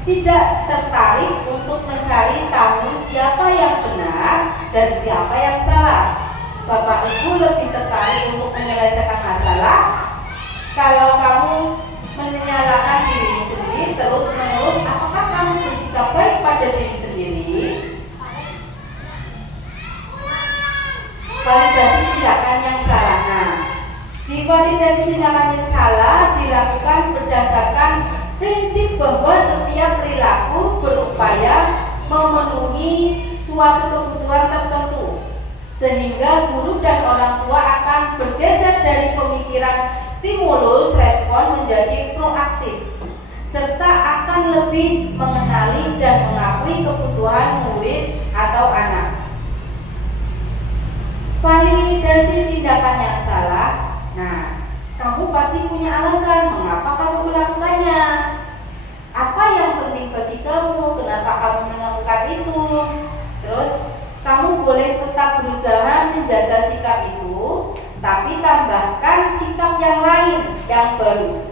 Tidak tertarik untuk mencari tahu siapa yang benar dan siapa yang salah. Bapak Ibu lebih tertarik untuk menyelesaikan masalah. Kalau kamu menyalahkan diri sendiri terus-menerus, apakah kamu bersikap baik pada diri sendiri? Validasi tindakan yang salah. Nah, di validasi tindakan yang salah dilakukan berdasarkan prinsip bahwa setiap perilaku berupaya memenuhi suatu kebutuhan tertentu, sehingga guru dan orang tua akan bergeser dari pemikiran stimulus respon menjadi proaktif, serta akan lebih mengenali dan mengakui kebutuhan murid atau anak. Validasi tindakan yang salah. Nah, kamu pasti punya alasan mengapa kamu melakukannya. Apa yang penting bagi kamu? Kenapa kamu melakukan itu? Terus kamu boleh tetap berusaha menjaga sikap itu, tapi tambahkan sikap yang lain, yang baru.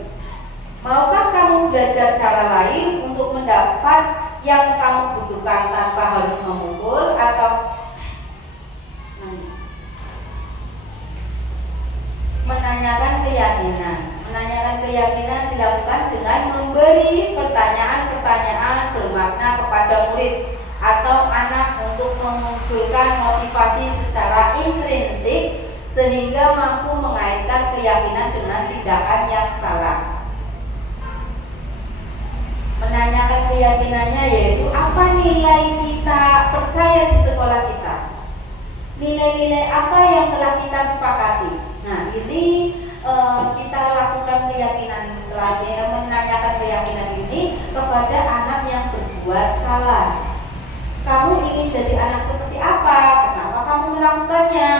Maukah kamu belajar cara lain untuk mendapat yang kamu butuhkan tanpa harus memukul atau menanyakan keyakinan? Menanyakan keyakinan dilakukan dengan memberi pertanyaan-pertanyaan bermakna kepada murid atau anak untuk memunculkan motivasi secara intrinsik sehingga mampu mengaitkan keyakinan dengan tindakan yang salah. Menanyakan keyakinannya yaitu apa nilai kita percaya di sekolah kita, nilai-nilai apa yang telah kita sepakati. Nah, ini kita lakukan keyakinan menanyakan keyakinan ini kepada anak yang berbuat salah. Kamu ingin jadi anak seperti apa? Kenapa kamu melakukannya?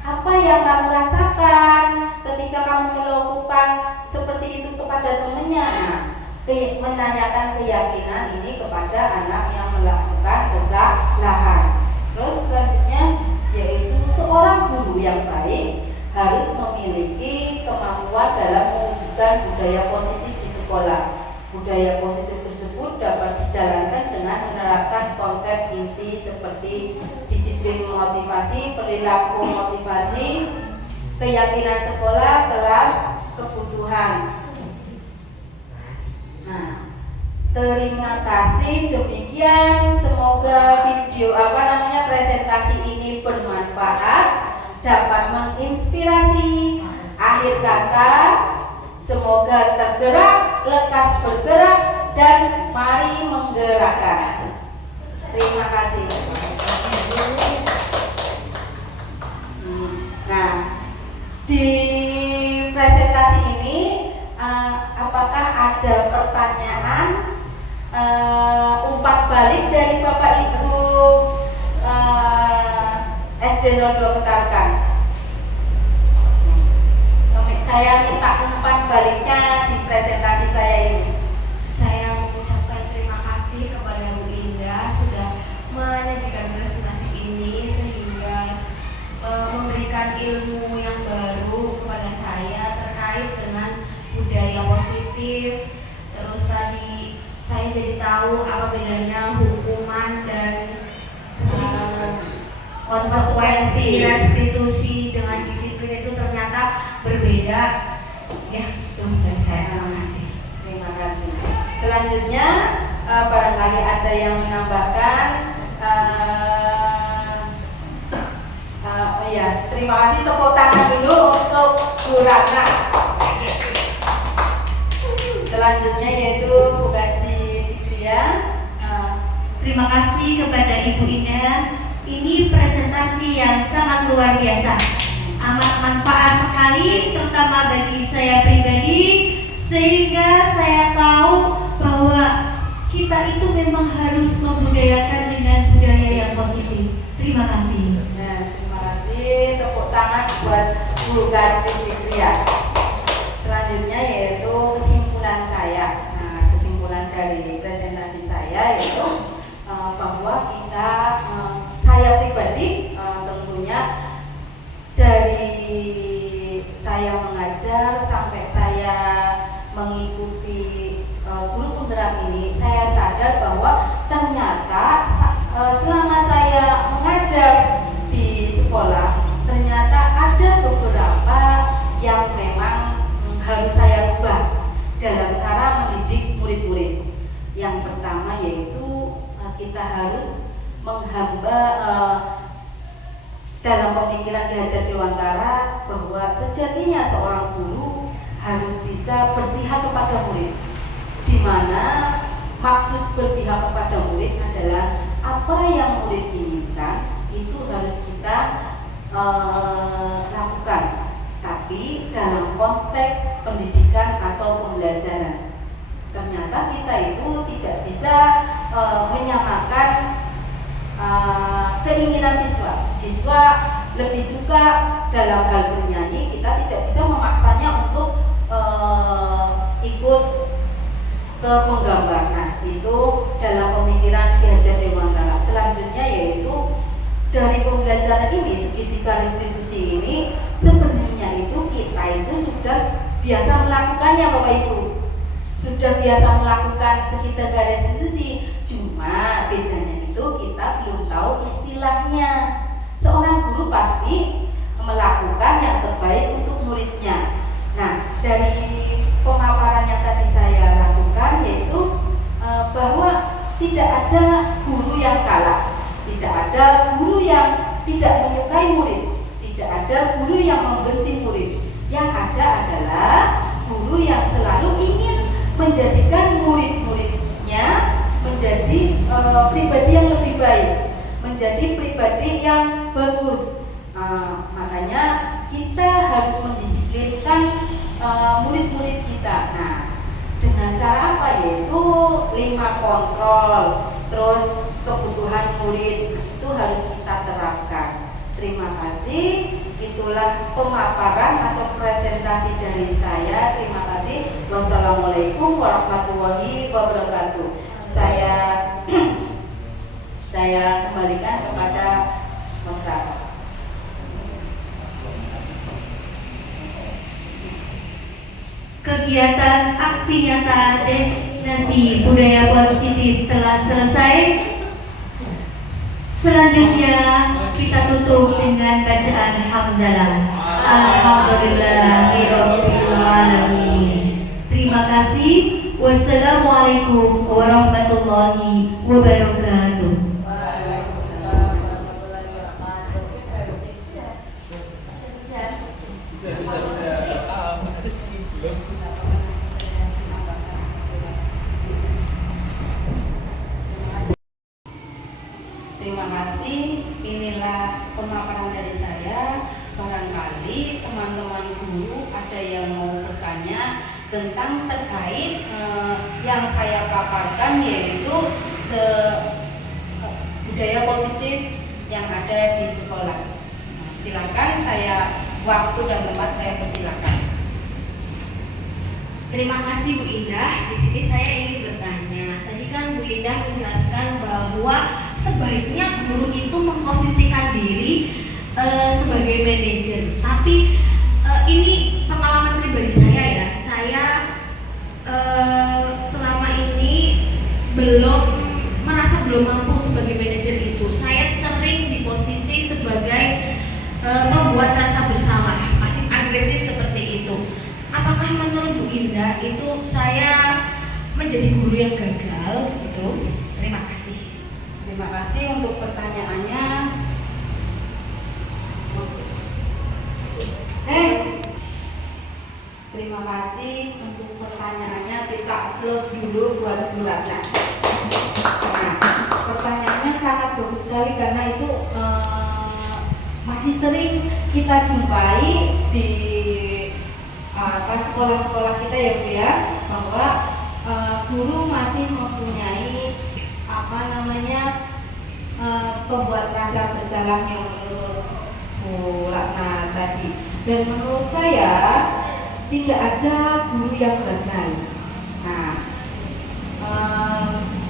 Apa yang kamu rasakan ketika kamu melakukan seperti itu kepada temannya? Nah, menanyakan keyakinan ini kepada anak yang melakukan kesalahan. Terus selanjutnya yaitu seorang guru yang baik harus memiliki kemampuan dalam mewujudkan budaya positif di sekolah. Budaya positif tersebut dapat dijalankan dengan menerapkan konsep inti seperti disiplin motivasi, perilaku motivasi, keyakinan sekolah, kelas, kebutuhan. Nah, terima kasih. Demikian, semoga video presentasi ini bermanfaat, dapat menginspirasi. Akhir kata, semoga tergerak, lekas bergerak, dan mari menggerakkan. Terima kasih. Nah, di presentasi ini apakah ada pertanyaan umpan balik dari Bapak Ibu SD 02 Petarkan? Saya minta umpan baliknya di presentasi saya ini. Saya mengucapkan terima kasih kepada Bu Indah sudah menyajikan presentasi ini sehingga memberikan ilmu yang baru kepada saya terkait dengan budaya positif. Terus tadi saya jadi tahu apa bedanya hukuman dan konsekuensi restitusi dengan disiplin itu ternyata berbeda. Ya, itu dari saya. Terima kasih. Terima kasih. Selanjutnya barangkali ada yang menambahkan. Ya, terima kasih. Tepuk tangan dulu untuk Bu Ratna. Selanjutnya yaitu Bu Kasih Dikria. Terima kasih kepada Ibu Indah. Ini presentasi yang sangat luar biasa, amat manfaat sekali, terutama bagi saya pribadi, sehingga saya tahu bahwa kita itu memang harus membudayakan dengan budaya yang positif. Terima kasih. Nah, terima kasih. Tepuk tangan buat Bu Kasih Dikria. Selanjutnya yaitu kesimpulan saya. Nah, kesimpulan dari presentasi saya yaitu bahwa kita saya pribadi tentunya dari saya mengajar sampai saya mengikuti guru penggerak ini, saya sadar bahwa ternyata selama saya mengajar di sekolah ternyata ada beberapa yang memang harus saya ubah dalam cara mendidik murid-murid. Yang pertama yaitu kita harus menghamba dalam pemikiran Ki Hajar Dewantara bahwa sejatinya seorang guru harus bisa berpihak kepada murid, di mana maksud berpihak kepada murid adalah apa yang murid inginkan itu harus kita lakukan, tapi dalam konteks pendidikan atau pembelajaran. Ternyata kita itu tidak bisa menyamakan keinginan siswa. Siswa lebih suka dalam hal bernyanyi, kita tidak bisa memaksanya untuk ikut ke penggambar. Nah, itu dalam pemikiran Ki Hajar Dewantara. Selanjutnya yaitu dari pembelajaran ini, segitiga restitusi ini, sebenarnya itu kita itu sudah biasa melakukannya, Bapak Ibu. Sudah biasa melakukan segitiga restitusi, cuma bedanya itu kita belum tahu istilahnya. Seorang guru pasti melakukan yang terbaik untuk muridnya. Nah, dari pemaparan yang tadi saya lakukan yaitu bahwa tidak ada guru yang kalah, tidak ada guru yang tidak menyukai murid, tidak ada guru yang membenci murid. Yang ada adalah guru yang selalu ingin menjadikan murid-muridnya menjadi pribadi yang lebih baik, menjadi pribadi yang bagus. Makanya kita harus mendisiplinkan murid-murid kita. Nah, dengan cara apa? Yaitu 5 kontrol, terus kebutuhan murid itu harus kita terapkan. Terima kasih. Itulah pemaparan atau presentasi dari saya. Terima kasih. Wassalamualaikum warahmatullahi wabarakatuh. Saya kembalikan kepada moderator. Kegiatan aksi nyata destinasi budaya positif telah selesai. Selanjutnya kita tutup dengan bacaan hamdalah. Alhamdulillahirabbil alamin. Terima kasih. Wassalamualaikum warahmatullahi wabarakatuh. Terima kasih. Inilah pemaparan dari saya. Barangkali teman-teman guru ada yang mau bertanya tentang terkait yang saya paparkan, yaitu budaya positif yang ada di sekolah. Nah, silakan, waktu dan tempat saya persilakan. Terima kasih Bu Indah. Di sini saya ingin bertanya. Tadi kan Bu Indah menjelaskan bahwa sebaiknya guru itu memposisikan diri sebagai manajer. Tapi ini pengalaman pribadi saya ya. Saya selama ini merasa belum mampu sebagai manajer itu. Saya sering di posisi sebagai pembuat rasa bersalah, pasif agresif seperti itu. Apakah menurut Bu Indah itu saya menjadi guru yang gagal gitu? Terima kasih. Terima kasih untuk pertanyaannya. Terima kasih untuk pertanyaannya. Kita close dulu buat Bu Ratna. Nah, pertanyaannya sangat bagus sekali karena itu masih sering kita jumpai di sekolah-sekolah kita ya Bu ya, bahwa guru masih mempunyai pembuat rasa bersalahnya menurut Bu Ratna tadi. Dan menurut saya tidak ada guru yang gagal. Nah,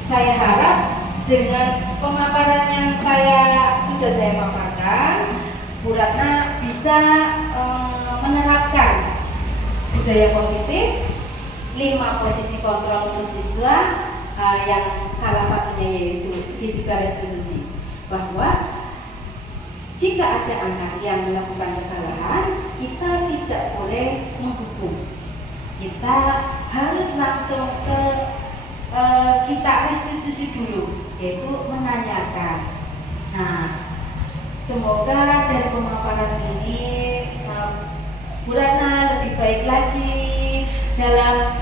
saya harap dengan pemaparan yang sudah saya paparkan, Bu Ratna bisa menerapkan budaya positif, 5 posisi kontrol untuk siswa, yang salah satunya yaitu segitiga restitusi, bahwa jika ada anak yang melakukan kesalahan, kita tidak boleh menghukum. Kita harus langsung kita restitusi dulu, yaitu menanyakan. Nah, semoga dari pemaparan ini Bu Ratna lebih baik lagi dalam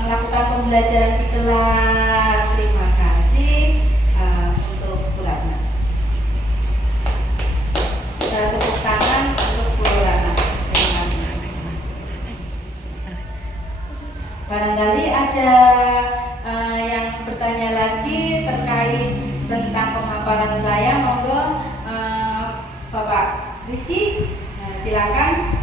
melakukan pembelajaran di kelas. Terima kasih untuk Bu Ratna. Tepuk tangan untuk Bu Ratna. Terima kasih. Barangkali ada paparan saya. Monggo Bapak Rizky, silakan.